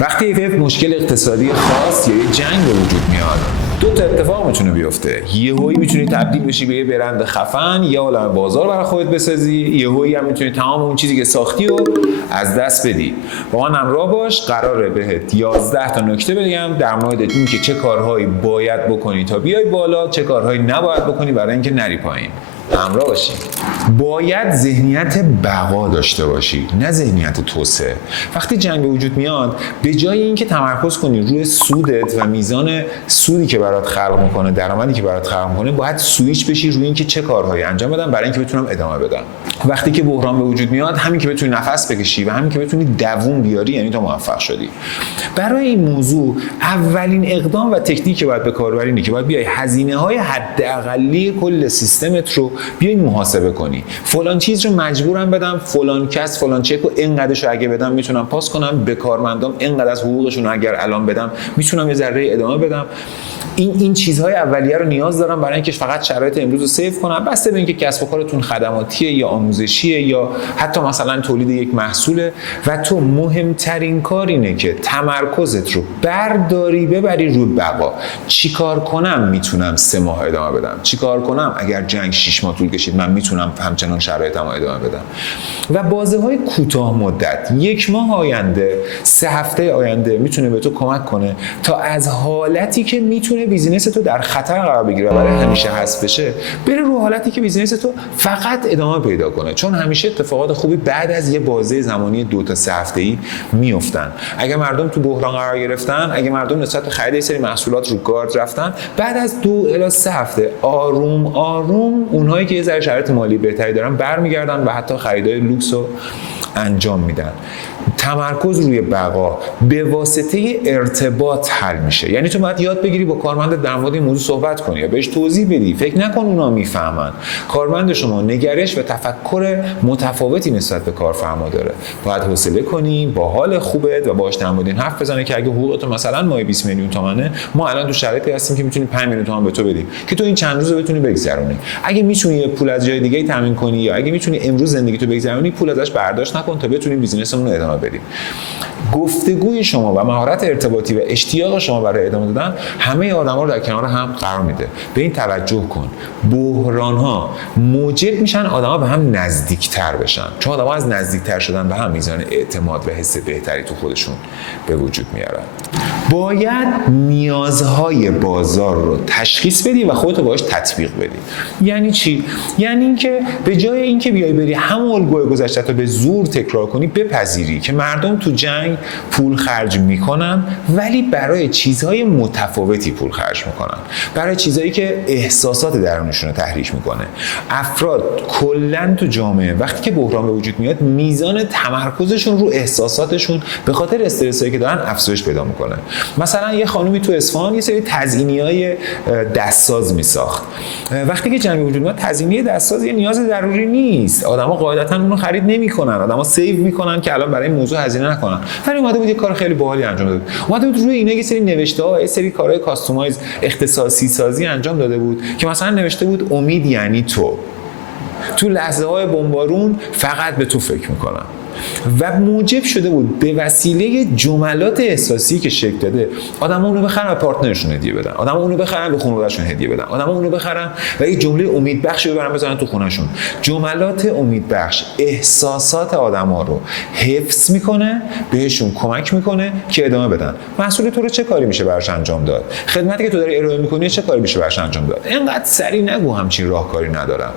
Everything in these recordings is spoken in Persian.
وقتی یک مشکل اقتصادی خاص یا یه جنگ به وجود میاد، دو تا اتفاق میتونه بیفته. یهویی میتونی تبدیل بشی به یه برند خفن، یه عالمه بازار برای خودت بسازی، یهویی هم میتونی تمام اون چیزی که ساختی رو از دست بدی. با من همراه باش، قراره بهت 11 تا نکته بگم در مورد اینکه چه کارهایی باید بکنی تا بیای بالا، چه کارهایی نباید بکنی برای اینکه نری پایین. همراه باشی. باید ذهنیت بقا داشته باشی، نه ذهنیت توسعه. وقتی جنگ به وجود میاد، به جای اینکه تمرکز کنی روی سودت و میزان سودی که برات خلق میکنه، درآمدی که برات خلق میکنه، باید سویچ بشی روی اینکه چه کارهایی انجام بدم برای اینکه بتونم ادامه بدم. وقتی که بحران به وجود میاد، همین که بتونی نفس بکشی و همین که بتونی دووم بیاری، یعنی تو موفق شدی. برای این موضوع اولین اقدام و تکنیکی که باید به کار ببری اینه که باید بیای هزینه‌های حداقلی کل سیستمت رو بیای محاسبه کنی. فلان چیز رو مجبورم بدم، فلان کس فلان چک رو اینقدرش رو اگه بدم میتونم پاس کنم، به کارمندام اینقدر از حقوقشون رو اگر الان بدم میتونم یه ذره ادامه بدم. این چیزهای اولیه رو نیاز دارم برای اینکه فقط شرایط امروز رو سیو کنم، بسته به اینکه کسب و کارتون خدماتیه یا آموزشیه یا حتی مثلا تولید یک محصوله و تو مهمترین کار اینه که تمرکزت رو برداری ببری روی بقا. چیکار کنم میتونم 3 ماه ادامه بدم؟ چیکار کنم اگر جنگ 6 ماه طول کشید من میتونم همچنان شرایطم رو ادامه بدم؟ و بازه‌های کوتاه مدت 1 ماه آینده، 3 هفته آینده میتونه به تو کمک کنه تا از حالتی که میتونه بیزینس تو در خطر قرار بگیره برای همیشه حذف بشه، بره رو حالتی که بیزینس تو فقط ادامه پیدا کنه. چون همیشه اتفاقات خوبی بعد از یه بازه زمانی 2 تا 3 هفته‌ای میافتن. اگه مردم تو بحران قرار گرفتن، اگه مردم نسبت به خرید یه سری محصولات رو گارد رفتن، بعد از 2 الی 3 هفته آروم آروم اونهایی که یه ذره شرایط مالی بهتری دارن برمیگردن و حتی خریدای لوکس رو انجام میدن. تمرکز روی بقا به واسطه ارتباط حل میشه. یعنی تو باید یاد بگیری با کارمند در مورد این موضوع صحبت کنی یا بهش توضیح بدی. فکر نکن اونا میفهمن. کارمند شما نگرش و تفکر متفاوتی نسبت به کارفرما داره. باید حوصله کنی، با حال خوبت و باهاش در مورد این حرف بزنی که اگه حقوقت مثلا ماهی 20 میلیون تومانه، ما الان تو شرایطی هستیم که میتونیم 5 میلیون تومان به تو بدیم که تو این چند روز بتونی بگذرونی. اگه میتونی پول از جای دیگه تامین کنی یا اگه میتونی امروز زندگی تو بگذرونی، پول ازش برداشت نکن تا بتونیم بیزینسمون رو ادامه بدیم. گفتگوی شما و مهارت ارتباطی و اشتیاق شما برای ادامه دادن همه آدما رو در کنار هم قرار میده. به این توجه کن. بحران‌ها موجب میشن آدما به هم نزدیکتر بشن. چون آدما از نزدیکتر شدن به هم میزان اعتماد و حس بهتری تو خودشون به وجود میارن. باید نیازهای بازار رو تشخیص بدی و خودت باهاش تطبیق بدی. یعنی چی؟ یعنی اینکه به جای اینکه بیای بری همون الگوی گذشته تو به زور تکرار کنی، بپذیری که مردم تو جنگ پول خرج میکنن ولی برای چیزهای متفاوتی پول خرج میکنن، برای چیزهایی که احساسات درونشون رو تحریک میکنه. افراد کلا تو جامعه وقتی که بحران به وجود میاد، میزان تمرکزشون رو احساساتشون به خاطر استرسایی که دارن افزایش پیدا میکنه. مثلا یه خانومی تو اصفهان یه سری تزیینی‌های دستساز میساخت. وقتی که جنگ وجود میاد، تزیینی دستساز یه نیاز ضروری نیست. آدما قاعدتاً اونو خرید نمیکنن. آدما سیو میکنن که الان برای این موضوع هزینه نکنن. ولی اومده بود یه کار خیلی باحالی انجام داده بود. اومده بود روی اینا یه سری نوشته‌ها، یه سری کارهای کاستومایز اختصاصی سازی انجام داده بود که مثلا نوشته بود امید یعنی تو لحظه‌های بمبارون فقط به تو فکر میکنم. و موجب شده بود به وسیله جملات احساسی که شکل داده، آدم‌ها اونو بخرن و پارتنرشون هدیه بدن، آدم‌ها اونو بخرن به خانواده‌شون هدیه بدن، آدم‌ها اونو بخرن و یه جمله امیدبخش ببرن بزنن تو خونه‌شون. جملات امیدبخش احساسات آدم‌ها رو حفظ میکنه، بهشون کمک میکنه که ادامه بدن. محصول تو رو چه کاری میشه براش انجام داد؟ خدمتی که تو داری ارائه میکنی چه کاری میشه براش انجام داد؟ اینقدر سریع نگو همچین راهکاری ندارم.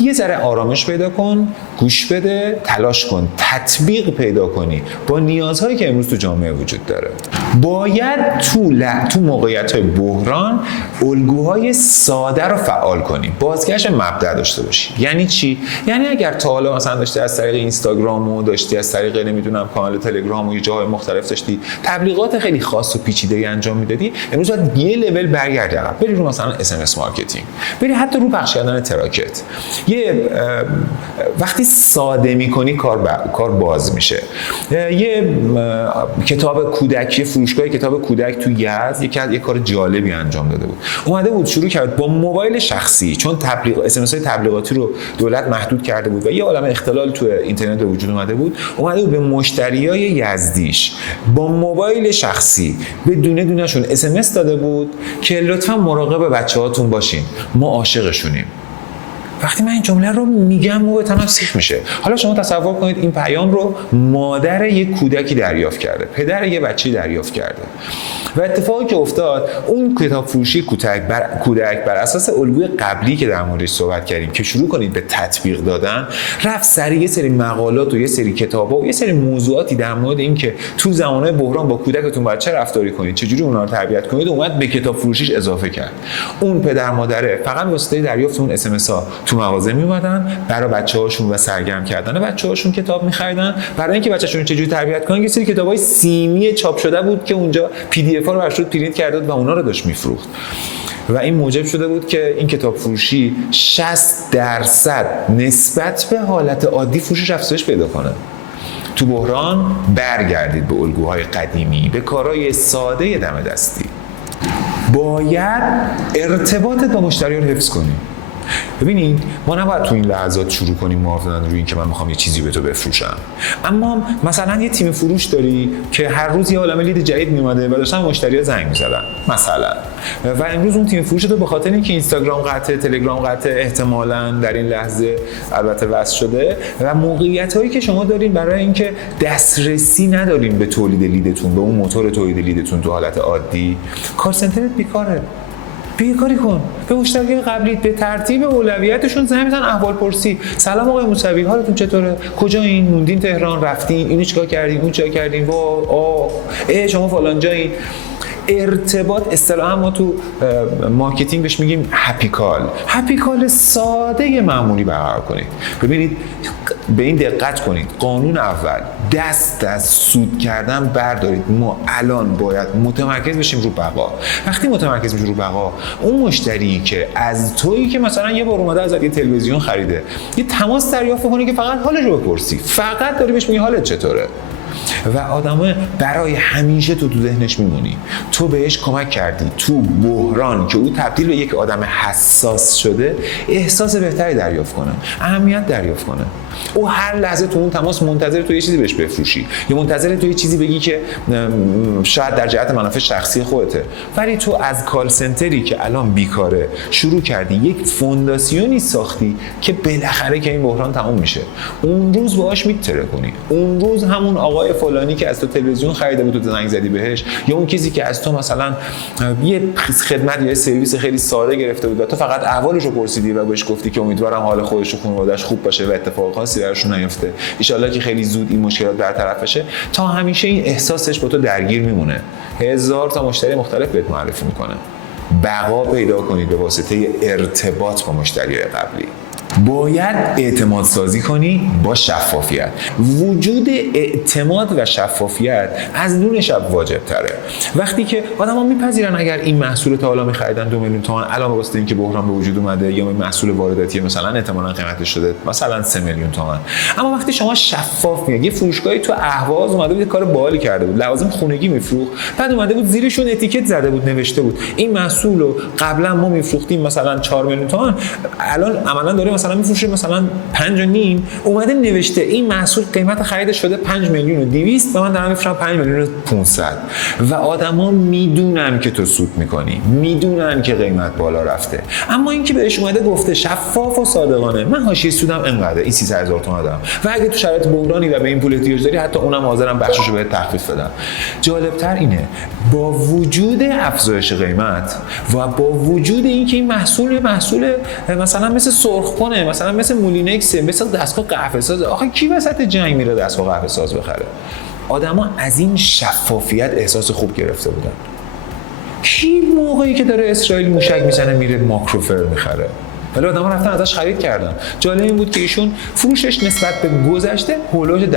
یه ذره آرامش پیدا کن، گوش بده، تلاش کن، تطبیق پیدا کنی با نیازهایی که امروز تو جامعه وجود داره. باید تو موقعیت‌های بحران الگوهای ساده رو فعال کنی. بازگشت مبدأ داشته باشی. یعنی چی؟ یعنی اگر تا حالا مثلا داشتی از طریق اینستاگرام و داشتی از طریق نمیدونم کانال تلگرام و جاهای مختلف داشتی تبلیغات خیلی خاص و پیچیده‌ای انجام میدادی، امروز باید یه لول برگردی عقب. بری رو مثلا SMS مارکتینگ. بری حتی رو پخش کردن تراکت. وقتی ساده می‌کنی کار باز میشه. یه کتاب کودکی، فروشگاه کتاب کودک تو یزد یه کار جالبی انجام داده بود. اومده بود شروع کرد با موبایل شخصی، چون اس‌ام‌اس‌های تبلیغاتی رو دولت محدود کرده بود و یه عالمه اختلال تو اینترنت به وجود اومده بود به مشتریای یزدیش با موبایل شخصی به دونه دونه‌شون SMS داده بود که لطفاً مراقب بچه‌هاتون باشین، ما عاشقشونیم. وقتی من این جمله رو میگم مو تمام سیخ میشه. حالا شما تصور کنید این پیام رو مادر یک کودکی دریافت کرده، پدر یک بچه دریافت کرده و اتفاقی که افتاد اون کتاب فروشی کودک بر اساس الگوی قبلی که در موردش صحبت کردیم که شروع کنید به تطبیق دادن، رفت سری یه سری مقالات و یه سری کتابا و یه سری موضوعاتی در مورد این که تو زمانهای بحران با کودکتون باید چه رفتاری کنید، چجوری اونها رو تربیت کنید اومد به کتاب فروشیش اضافه کرد. اون پدر مادره فقط واسطه دریافت اون SMS ها تو مغازه میومدن برای بچه‌هاشون و سرگرم کردن بچه‌هاشون کتاب می‌خریدن، برای اینکه بچه‌شون چجوری تربیت کنن. یه سری کتابای سیمی چاپ شده بود که اونجا PDF ها رو براشون پرینت کرده بود و اونا رو داشت میفروخت و این موجب شده بود که این کتاب فروشی 60% نسبت به حالت عادی فروشش افزایش پیدا کنه. تو بحران برگردید به الگوهای قدیمی، به کارهای ساده دم دستی. باید ارتباطت با مشتری رو حفظ کنی. ببینید ما نباید تو این لحظات شروع کنیم معاف دادن روی این که من میخوام یه چیزی به تو بفروشم. اما مثلا یه تیم فروش داری که هر روز یه عالمه لید جدید میومده و داشتن مشتری‌ها زنگ می‌زدن مثلا، و امروز اون تیم فروش تو به خاطر اینکه اینستاگرام قطعه، تلگرام قطعه، احتمالاً در این لحظه البته وصل شده و موقعیتایی که شما دارین برای اینکه دسترسی ندارین به تولید لیدتون، به اون موتور تولید لیدتون تو حالت عادی، کال سنترت بیکاره. بیکاری کن. به مشتری قبلی به ترتیب اولویتشون زنگ بزن، احوال پرسی. سلام آقای موسوی، حالتون چطوره؟ کجایین؟ موندین تهران، رفتین؟ اینو چیکار کردین؟ اون چیکار کردین؟ شما فلان جایین. ارتباط اصطلاحا ما تو مارکتینگ بهش میگیم هپی کال ساده معمولی برقرار کنید. ببینید به این دقت کنید، قانون اول دست از سود کردن بردارید. ما الان باید متمرکز بشیم رو بقا. وقتی متمرکز میشیم رو بقا، اون مشتری که از تویی که مثلا یه بار اومده ازت یه تلویزیون خریده، یه تماس دریافت کنی که فقط حالش رو بپرسی، فقط داری بهش میگی حالت چطوره و آدمه برای همیشه تو ذهنش میمونی. تو بهش کمک کردی تو بحران که او تبدیل به یک آدم حساس شده، احساس بهتری دریافت کنه، اهمیت دریافت کنه. او هر لحظه تو اون تماس منتظر تو یه چیزی بهش بفروشی یا منتظر تو یه چیزی بگی که شاید در جهت منافع شخصی خودته. ولی تو از کال سنتری که الان بیکاره شروع کردی یک فونداسیونی ساختی که بالاخره که این بحران تموم میشه، اون روز باهاش میتره کنی. اون روز همون آقای فلانی که از تو تلویزیون خریده بود تو زنگ زدی بهش، یا اون کسی که از تو مثلا یه خدمت یا سرویس خیلی ساده گرفته بود و تو فقط احوالش رو پرسیدی و بهش گفتی که امیدوارم حال خودش و خانواده‌اش خوب باشه و اتفاق خاصی براشون نیفته، ان شاءالله که خیلی زود این مشکلات برطرف بشه، تا همیشه این احساسش با تو درگیر میمونه. هزار تا مشتری مختلف بهت معرفی میکنه. بقا پیدا کنید به واسطه ارتباط با مشتریای قبلی. باید اعتماد سازی کنی با شفافیت. وجود اعتماد و شفافیت از نون شب واجب تره. وقتی که آدما میپذیرن اگر این محصول تا حالا می‌خریدن 2 میلیون تومان، الان واسه اینکه بحران به وجود اومده یا محصول وارداتی مثلا احتمالاً قیمتش شده مثلا 3 میلیون تومان، اما وقتی شما شفاف میگی، یه فروشگاهی تو اهواز اومده بود کار باحالی کرده بود، لوازم خونگی میفروخت، بعد اومده بود زیرشون اتیکت زده بود، نوشته بود این محصول رو قبلا ما میفروختیم مثلا 4 میلیون تومان، الان عملاً داره مثلا میفروشه مثلا 5.5، اومده نوشته این محصول قیمت خریدش شده 5 میلیون و 200 و من دارم میفروشم 5 میلیون و 500 و آدما میدونن که تو سود میکنی، میدونن که قیمت بالا رفته، اما اینکه بهش اومده گفته شفاف و صادقانه من حاشیه سودم اینقدر، این 300,000 تومان دارم و اگه تو شرایط بحرانی و به این پول احتیاج داری حتی اونم حاضرم بخششو بهت تخفیف بدم. جالبتر اینه با وجود افزایش قیمت و با وجود اینکه این محصول مثلا مثل سرخپونه، مثلا مثل مولینکس، مثل دستگاه قهوه ساز، آخه کی وسط جنگ میره دستگاه قهوه ساز بخره؟ آدما از این شفافیت احساس خوب گرفته بودن. کی موقعی که داره اسرائیل موشک میزنه میره ماکروفر میخره؟ ولی آدما رفتن ازش خرید کردن. جالب این بود که ایشون فروشش نسبت به گذشته هولوش 10-15%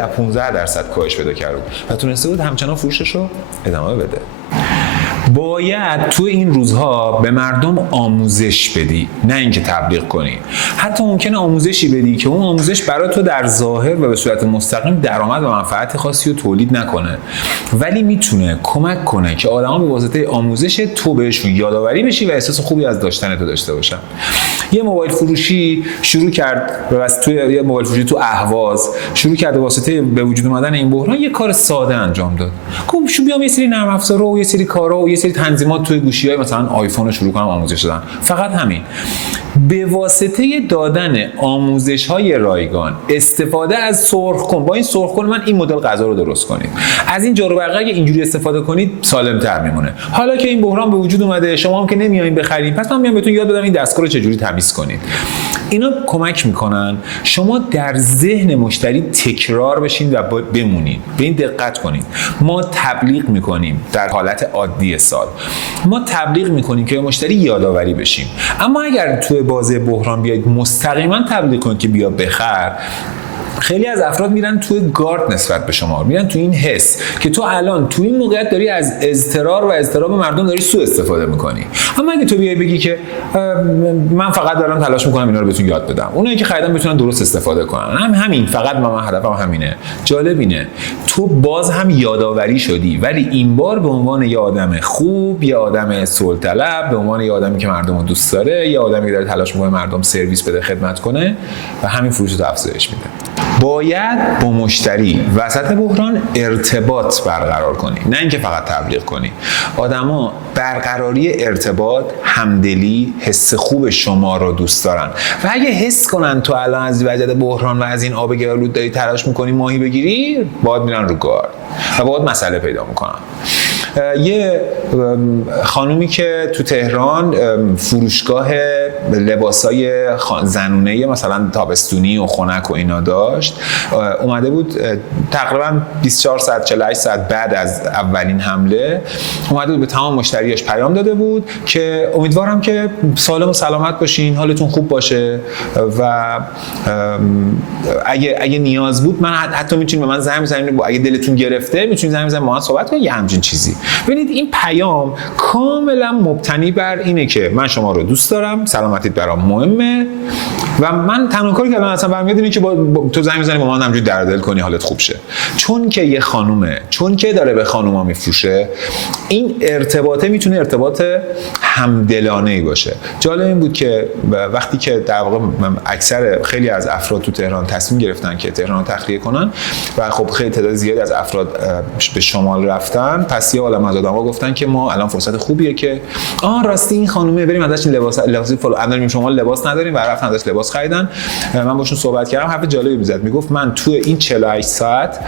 کاهش پیدا کرد و تونسته بود همچنان فروشش رو ادامه بده. باید تو این روزها به مردم آموزش بدی، نه اینکه تبلیغ کنی. حتی ممکنه آموزشی بدی که اون آموزش برای تو در ظاهر و به صورت مستقیم درآمد و منفعت خاصی رو تولید نکنه، ولی میتونه کمک کنه که آدما به واسطه آموزش تو بهشون یادآوری بشی و احساس خوبی از داشتن تو داشته باشن. یه موبایل فروشی شروع کرد یه موبایل فروشی تو اهواز شروع کرد واسطه به وجود اومدن این بحران یه کار ساده انجام داد. گفت شو بیام یه سری نرم افزارا و یه سری کارا و یه سری تنظیمات توی گوشی‌های مثلا آیفون رو شروع کنم آموزش دادن. فقط همین. به واسطه دادن آموزش‌های رایگان، استفاده از سرخ‌کن، با این سرخ‌کن من این مدل غذا رو درست کنید، از این جارو برقی اگه اینجوری استفاده کنید سالم‌تر میمونه. حالا که این بحران به وجود اومده شما هم که نمیایین بخرید، پس من میام بهتون یاد بدم این دستگاه رو چجوری تمیز کنید. اینا کمک میکنن شما در ذهن مشتری تکرار بشین و بمونید. به این دقت کنید. ما تبلیغ میکنیم در حالت عادی سال، ما تبلیغ میکنیم که مشتری یادآوری بشیم، اما اگر توی بازه بحران بیاید مستقیما تبلیغ کنید که بیا بخر، خیلی از افراد میرن توی گارد نسبت به شما، میرن توی این حس که تو الان توی این موقعیت داری از اضطرار و اضطراب مردم داری سوء استفاده میکنی. اما اگه تو بیای بگی که من فقط دارم تلاش میکنم اینا رو بهتون یاد بدم، اونایی که خریدن بتونن درست استفاده کنن، همین فقط من هدفم همینه. جالب اینه تو باز هم یادآوری شدی، ولی این بار به عنوان یه آدم خوب، یه آدم صلح طلب، به عنوان یه آدمی که مردم رو دوست داره، یه آدمی که داره تلاش میکنه مردم سرویس بده، خدمت کنه و همین فروش رو افزایش میده. باید با مشتری وسط بحران ارتباط برقرار کنی، نه اینکه فقط تبلیغ کنی. آدما برقراری ارتباط، همدلی، حس خوب شما رو دوست دارن و اگه حس کنن تو الان از وجد بحران و از این آب گلالود داری تلاش میکنی ماهی بگیری، باید میرن رو گارد و باید مسئله پیدا میکنن. یه خانومی که تو تهران فروشگاه لباسای زنونه مثلا تابستونی و خنک و اینا داشت، اومده بود تقریبا 24 ساعت 48 ساعت بعد از اولین حمله اومده بود به تمام مشتریاش پیام داده بود که امیدوارم که سالم و سلامت باشین، حالتون خوب باشه و اگه نیاز بود من حتی میتونید به من زنگ بزنید، اگه دلتون گرفته میتونید زنگ بزنید با من صحبت کنید، یه همچین چیزی. ببینید این پیام کاملا مبتنی بر اینه که من شما رو دوست دارم، سلامتیت برام مهمه و من تنها کاری که الان اصلا برمیاد اینه که تو زنگ میزنی با من همینجوری در دل کنی حالت خوب شه. چون که یه خانومه، چون که داره به خانوما میفروشه، این ارتباطه میتونه ارتباط همدلانه‌ای باشه. جالب این بود که وقتی که در واقع اکثر خیلی از افراد تو تهران تصمیم گرفتن که تهران رو تخلیه کنن و خب خیلی تعداد زیادی از افراد به شمال رفتن، پس یه عالمه از آدم‌ها گفتن که ما الان فرصت خوبیه که راستی این خانومه بریم ازش لباسی فلان شما لباس نداریم و رفتن ازش لباس خریدن. من باشون صحبت کردم، حرف جالبی میزد، میگفت من تو این 48 ساعت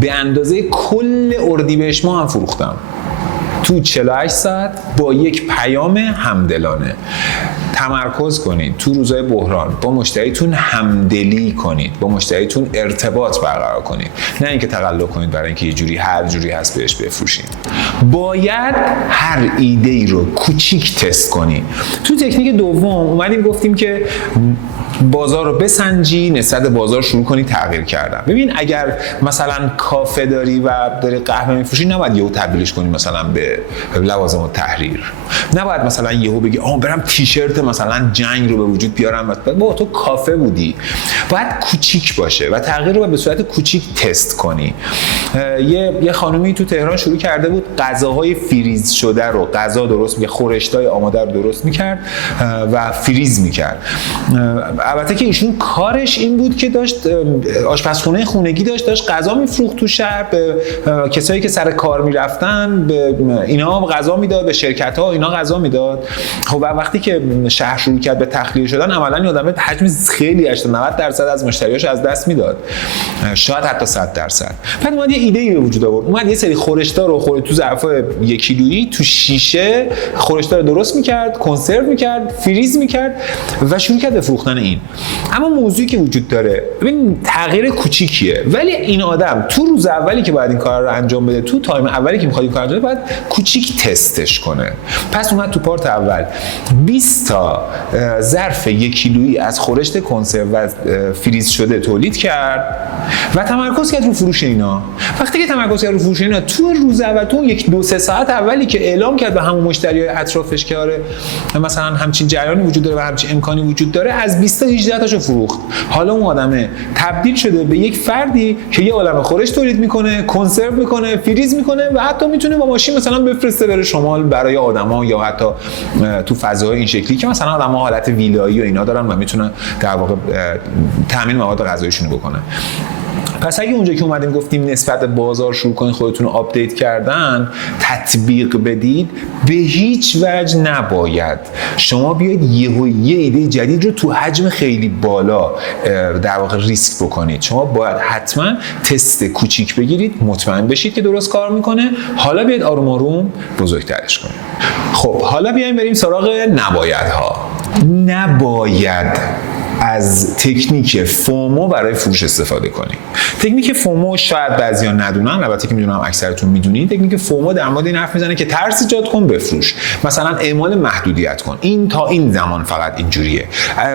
به اندازه کل اردیبهشت ماه هم فروختم. تو 48 ساعت با یک پیام همدلانه. تمرکز کنید تو روزهای بحران با مشتریتون همدلی کنید، با مشتریتون ارتباط برقرار کنید، نه اینکه تقلب کنید برای اینکه یه جوری هر جوری هست بهش بفروشید. باید هر ایده ای رو کوچیک تست کنید. تو تکنیک دوم اومدیم گفتیم که بازار رو بسنجی، نسبت بازار شروع کنی تغییر کردن. ببین اگر مثلا کافه داری و داری قهوه میفروشی، نباید یهو تبدیلش کنی مثلا به لوازم التحریر. نباید مثلا یهو بگی برم تیشرت مثلا جنگ رو به وجود بیارم. با تو کافه بودی، باید کوچیک باشه و تغییر رو به صورت کوچیک تست کنی. یه خانومی تو تهران شروع کرده بود غذاهای فریز شده رو، غذا درست می‌کرد، خورشتای آماده رو درست می‌کرد و فریز می‌کرد. البته که ایشون کارش این بود که داشت آشپزخونه خونگی داشت غذا میفروخت تو شهر، به کسایی که سر کار میرفتن به اینا غذا میداد، به شرکت‌ها اینا غذا میداد. خب وقتی که شهر شروع کرد به تخلیه شدن، عملاً این آدم حجم خیلی 80-90% از مشتریاش از دست میداد، شاید حتی 100%. بعد اومد یه ایده به وجود آورد، اومد یه سری خورشتا رو تو ظرفای 1 کیلویی تو شیشه خورشتا رو درست می‌کرد، کنسرو می‌کرد، فریز می‌کرد و شروع کرد به فروختن این. همین. اما موضوعی که وجود داره، ببین تغییر کوچیکیه، ولی این آدم تو روز اولی که باید این کار رو انجام بده، تو تایم اولی که میخواد این کار انجام بده، باید کوچیک تستش کنه. پس اومد تو پارت اول 20 تا ظرف 1 کیلویی از خورشت کنسرو و فریز شده تولید کرد و تمرکز کرد رو فروش اینا. وقتی که تمرکز کرد رو فروش اینا، تو روز اول، تو 1-2 ساعت اولی که اعلام کرد به همون مشتریای اطرافش که آره مثلا همچین جریانی وجود داره و همچین امکانی وجود داره، از 20 تا 18 تاشو فروخت. حالا اون آدمه تبدیل شده به یک فردی که یه عالمه خورشت تولید میکنه، کنسرو میکنه، فریز میکنه و حتی میتونه با ماشین مثلا بفرسته بره شمال برای آدما، یا حتی تو فضاهای این شکلی که مثلا آدما حالت ویلایی و اینا دارن و میتونن در واقع تامین مواد غذاییشون بکنن. پس اگه اونجا که اومدیم گفتیم نسبت به بازار شروع کنید خودتون رو آپدیت کردن، تطبیق بدید، به هیچ وجه نباید شما بیاید یه ایده جدید رو تو حجم خیلی بالا در واقع ریسک بکنید. شما باید حتما تست کوچیک بگیرید، مطمئن بشید که درست کار میکنه، حالا بیاید آروم آروم بزرگترش کنید. خب حالا بیایم بریم سراغ نبایدها. نباید از تکنیک فومو برای فروش استفاده کنید. تکنیک فومو شاید بعضیا ندونن، البته که میدونم اکثرتون میدونید. تکنیک فومو در مورد این حرف میزنه که ترس ایجاد کن بفروش. مثلا اعمال محدودیت کن، این تا این زمان فقط اینجوریه،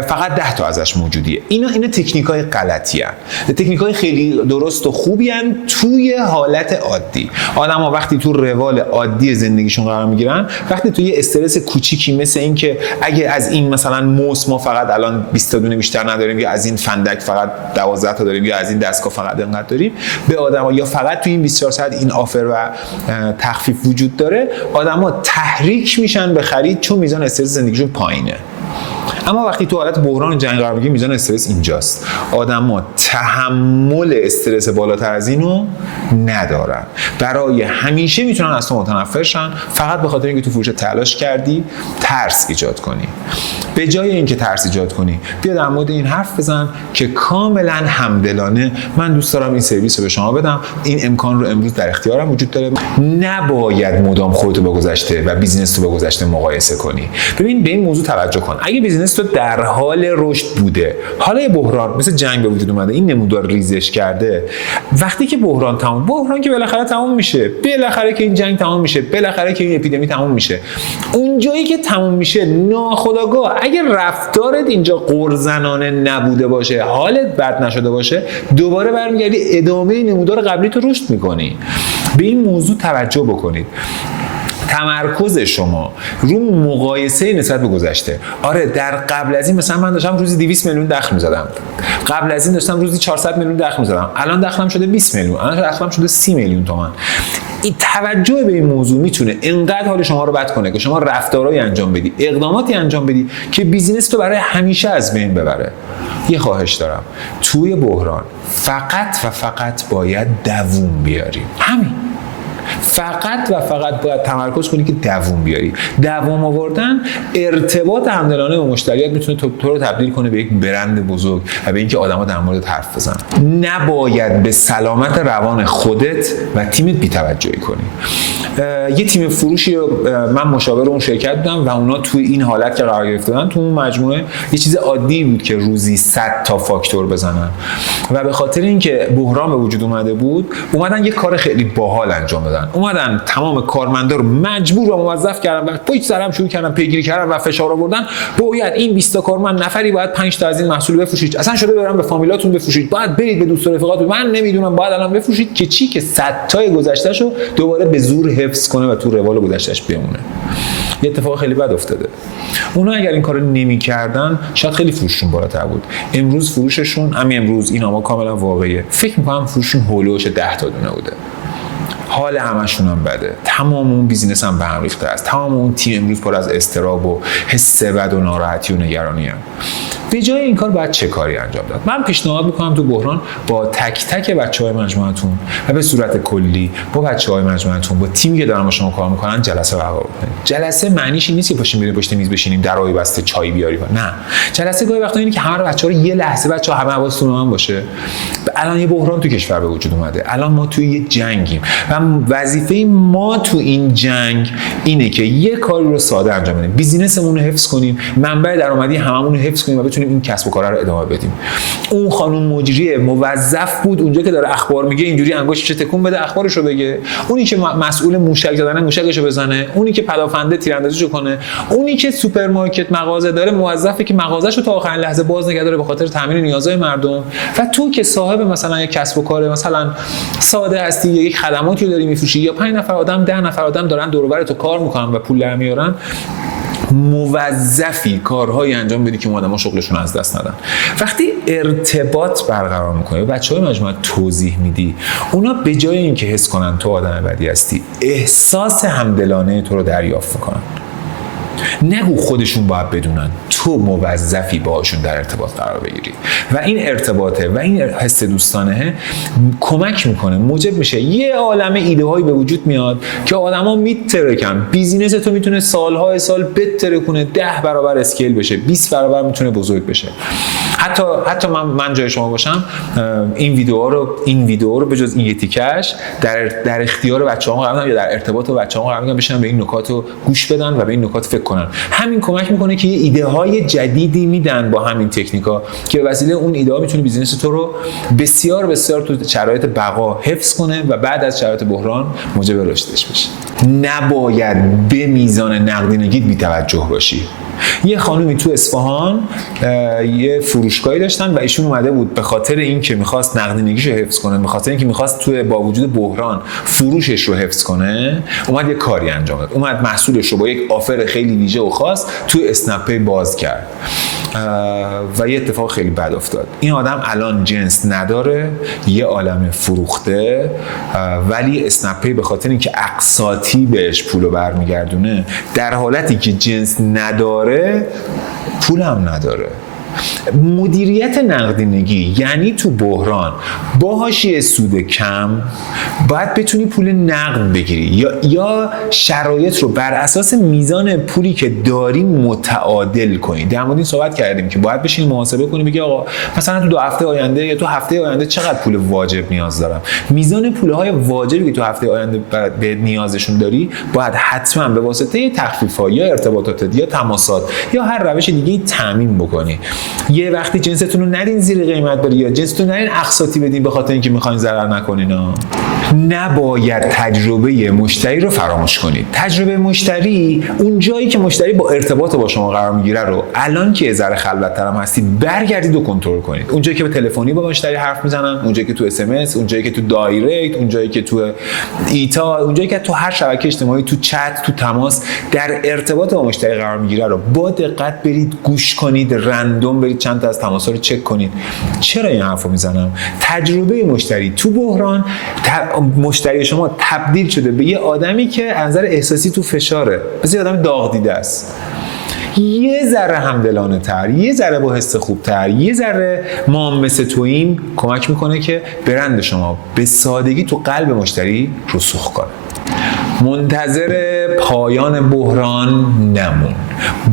فقط 10 تا ازش موجودیه. اینا تکنیکای غلطی ان. تکنیکای خیلی درست و خوبی ان توی حالت عادی. آدما وقتی تو روال عادی زندگیشون قرار میگیرن، وقتی تو یه استرس کوچیکی مثل این که اگه از این مثلا موس ما فقط الان 20 تا بیشتر نداریم، یا از این فندک فقط 12 تا داریم، یا از این دستگاه فقط اینقدر داریم، به آدما، یا فقط تو این 24 ساعت این آفر و تخفیف وجود داره، آدما تحریک میشن به خرید چون میزان استرس زندگیشون پایینه. اما وقتی تو حالت بحران جنگ قرار میگیری، میزان استرس اینجاست. آدما تحمل استرس بالاتر از اینو ندارن، برای همیشه میتونن از تو متنفر شن، فقط به خاطر اینکه تو فروش تلاش کردی ترس ایجاد کنی. به جای اینکه ترس ایجاد کنی، بیا در مورد این حرف بزن که کاملا همدلانه من دوست دارم این سرویس رو به شما بدم، این امکان رو امروز در اختیارم وجود داره. نباید مدام خودتو با گذشته و بیزینس تو با گذشته مقایسه کنی. ببین به این موضوع توجه کن. اگه بیزینس تو در حال رشد بوده، حالا یه بحران مثل جنگ به وجود اومده، این نمودار ریزش کرده، وقتی که بحران که بالاخره تموم میشه، بالاخره که این جنگ تموم میشه، بالاخره که این اپیدمی تموم میشه، اونجایی که تموم میشه ناخودآگاه اگر رفتارت اینجا قرضنانه نبوده باشه، حالت بد نشده باشه، دوباره برمیگردی ادامه نمودار قبلی تو رشد میکنی. به این موضوع توجه بکنید. تمرکز شما رو مقایسه نسبت به گذشته. آره در قبل از این مثلا من داشتم روزی 200 میلیون دخل می‌زدم، قبل از این داشتم روزی 400 میلیون دخل می‌زدم، الان دخلم شده 20 میلیون، الان دخلم شده 30 میلیون تومان. این توجه به این موضوع میتونه اینقدر حال شما رو بد کنه که شما رفتارهایی انجام بدی، اقداماتی انجام بدی که بیزینس تو برای همیشه از بین ببره. یه خواهش دارم، توی بحران فقط و فقط باید دووم بیاری. همین. فقط و فقط باید تمرکز کنی که دووم بیاری. دووم آوردن، ارتباط همدلانه با مشتریات میتونه تو رو تبدیل کنه به یک برند بزرگ و به اینکه آدما در مورد حرف بزنن. نباید به سلامت روان خودت و تیمت بی‌توجهی کنی. یه تیم فروشی رو من مشاور اون شرکت بودم و اونا توی این حالت که قرار گرفتن، تو اون مجموعه یه چیز عادی بود که روزی 100 تا فاکتور بزنن و به خاطر اینکه بحران به وجود اومده بود، اومدن یه کار خیلی باحال انجام دادن. اومدن تمام کارمندا رو مجبور و موظف کردن و پشت سرم شروع کردن پیگیری کردن و فشار آوردن. باید این 20 تا کارمند نفری باید 5 تا از این محصول بفروشید. اصلا شده برام به فامیلاتون بفروشید. باید برید به دوست و رفیقاتون. من نمیدونم باید الان بفروشید که چی، که 100 تای گذشتهشو دوباره به زور حفظ کنه و تو روال گذشتهش بمونه. یه اتفاق خیلی بد افتاده. اونا اگر این کارو نمی‌کردن شاید خیلی فروششون بالاتر بود. امروز فروششون امروز این آمار کاملا واقعیه. فکر می‌کنم فروششون هولوش 10 تا دونه بوده. حال همشون هم بده، تمام اون بیزینس هم به هم ریخته است، تمام اون تیم امروز پر از اضطراب و حس بد و ناراحتی و نگرانی هم. به جای این کار باید چه کاری انجام داد؟ من پیشنهاد میکنم تو بحران با تک تک بچهای مجموعتون و به صورت کلی با بچهای مجموعتون، با تیمی که دارن با شما کار میکنن جلسه برقرار کنید. جلسه معنیش این نیست که پاشیم بریم پشت میز بشینیم درای بسته چای بیاریم، نه. جلسه گاهی وقتا اینه که همه بچه‌ها رو یه لحظه بچه‌ها همه حواستون هم باشه. الان یه بحران تو کشور به وجود اومده، الان ما توی یه جنگیم و وظیفه ما تو این جنگ اینه که یه کاری رو ساده انجام بدیم، بیزینسمون رو حفظ کنیم، منبع درآمدی هممون رو حفظ کنیم و بتونیم این کسب و کار رو ادامه بدیم. اون خانم مجری موظف بود اونجا که داره اخبار میگه اینجوری انگشتش تکون بده اخبارشو بگه، اونی که مسئول موشک زدن موشکشو بزنه، اونی که پدافنده تیراندازیشو کنه، اونی که سوپرمارکت مغازه داره موظفه که مغازهشو تا آخرین لحظه باز نگه داره به خاطر تامین نیازهای مردم. و تو که صاحب مثلا یک کسب و کار مثلا ساده هستی یا یک خدماتی رو داری میفروشی یا 5 نفر آدم 10 نفر آدم دارن دور و بر تو کار میکنن و پول در میارن، موظفی کارهایی انجام بدی که آدم‌ها شغلشون از دست ندن. وقتی ارتباط برقرار می‌کنی بچه‌های مجموعه توضیح میدی، اونا به جای اینکه حس کنن تو آدم بدی هستی، احساس همدلانه تو رو دریافت می‌کنن. نگو خودشون باید بدونن، تو موظفی باهاشون در ارتباط قرار بگیری و این ارتباطه و این حس دوستانه کمک میکنه، موجب میشه یه عالمه ایده هایی به وجود میاد که آدما میترکن. بیزینس تو میتونه سالهای سال بترکونه، 10 برابر اسکیل بشه، 20 برابر میتونه بزرگ بشه. حتی من جای شما باشم این ویدیو رو به جز این یه تیکش در اختیار بچه‌ها قرار میدم یا در ارتباط با بچه‌ها قرار میدم، بشینن به این نکات رو گوش بدن و به این نکات فکر کنن. همین کمک میکنه که یه ایده های جدیدی میدن با همین تکنیکا که به وسیله اون ایده ها میتونه بیزینس تو رو بسیار بسیار تو شرایط بقا حفظ کنه و بعد از شرایط بحران موجب رشدش بشه. نباید به میزان نقدینگی بی‌توجه باشی. یه خانومی تو اصفهان یه فروشگاهی داشتن و ایشون اومده بود به خاطر اینکه می‌خواست نقدینگیشو حفظ کنه، به خاطر اینکه می‌خواست تو با وجود بحران فروشش رو حفظ کنه، اومد یه کاری انجام داد. اومد محصولش رو با یک آفر خیلی ویژه و خاص تو اسنپ پی باز کرد و یه اتفاق خیلی بد افتاد. این آدم الان جنس نداره، یه عالمه فروخته، ولی اسنپ پی به خاطر اینکه اقساطی بهش پولو برمیگردونه، در حالتی که جنس نداره پول هم نداره. مدیریت نقدینگی یعنی تو بحران با حاشیه سود کم باید بتونی پول نقد بگیری یا شرایط رو بر اساس میزان پولی که داری متعادل کنی. در مورد این صحبت کردیم که باید بشین محاسبه کنی، بگی آقا مثلا تو 2 هفته آینده یا تو هفته آینده چقدر پول واجب نیاز دارم. میزان پولهای واجبی که تو هفته آینده به نیازشون داری باید حتما به واسطه تخفیف‌ها یا ارتباطات یا تماسات یا هر روش دیگه‌ای تامین بکنی. یه وقتی جنستون رو ندین زیر قیمت بری یا جنستون ندین اقساطی بدین به خاطر اینکه میخواین ضرر نکنین. نباید تجربه مشتری رو فراموش کنید. تجربه مشتری، اون جایی که مشتری با ارتباط با شما قرار میگیره رو الان که ذره خلوت‌تر هم هستید برگردید و کنترل کنید. اون جایی که به تلفنی با مشتری حرف میزنن، اون جایی که تو اس ام اس، اون جایی که تو دایرکت، اون جایی که تو ایتا، اون جایی که تو هر شبکه اجتماعی، تو چت، تو تماس در ارتباط با مشتری قرار میگیره رو با دقت برید گوش کنید، رندوم برید چند تا از تماس‌ها رو چک کنید. چرا این حرفو میزنم؟ تجربه مشتری تو بحران، مشتری شما تبدیل شده به یه آدمی که از نظر احساسی تو فشاره، مثل یه آدم داغ دیده است. یه ذره همدلانه تر، یه ذره با حس خوب تر، یه ذره ما مثل توییم کمک میکنه که برند شما به سادگی تو قلب مشتری رسوخ کنه. منتظر پایان بحران نمون،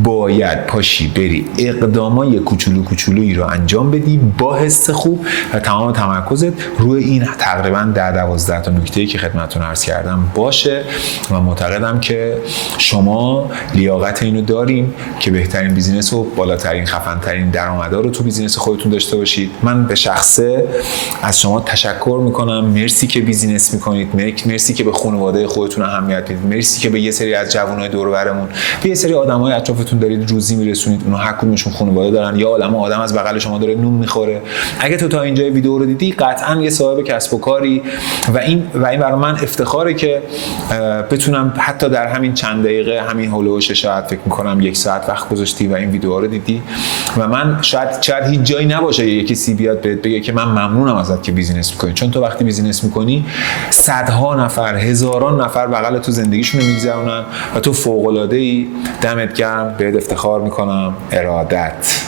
باید پاشی بری اقدامای کوچولویی رو انجام بدی با حس خوب و تمام تمرکزت روی این تقریبا 10-12 تا نکته‌ای که خدمتتون عرض کردم باشه و معتقدم که شما لیاقت اینو دارین که بهترین بیزینس و بالاترین خفن‌ترین درآمدها رو تو بیزینس خودتون داشته باشید. من به شخصه از شما تشکر میکنم، مرسی که بیزینس میکنید، مرسی که به خانواده خودتون اهمیت میدید، مرسی که به یه سری از جوانای دور و برمون، به یه سری آدمای اطرافتون دارید روزی میرسونید، اونها هر کدومشون خانواده دارن یا آدم از بغل شما داره نون میخوره. اگه تو تا اینجا ویدیو رو دیدی قطعاً یه صاحب کسب و کاری و این برای من افتخاره که بتونم حتی در همین چند دقیقه، همین هولوش شاید فکر میکنم 1 ساعت وقت گذاشتی و این ویدیو رو دیدی و من شاید هیچ جایی نباشه یکی سی بیاد بهت بگه که من ممنونم ازت که بیزینس میکنی، چون تو وقتی بیزینس میکنی صدها نفر، هزاران نفر بغل تو زندگیشون رو میگذرونن و تو فوق العاده ای. دمت گرم، بهت افتخار میکنم. ارادت.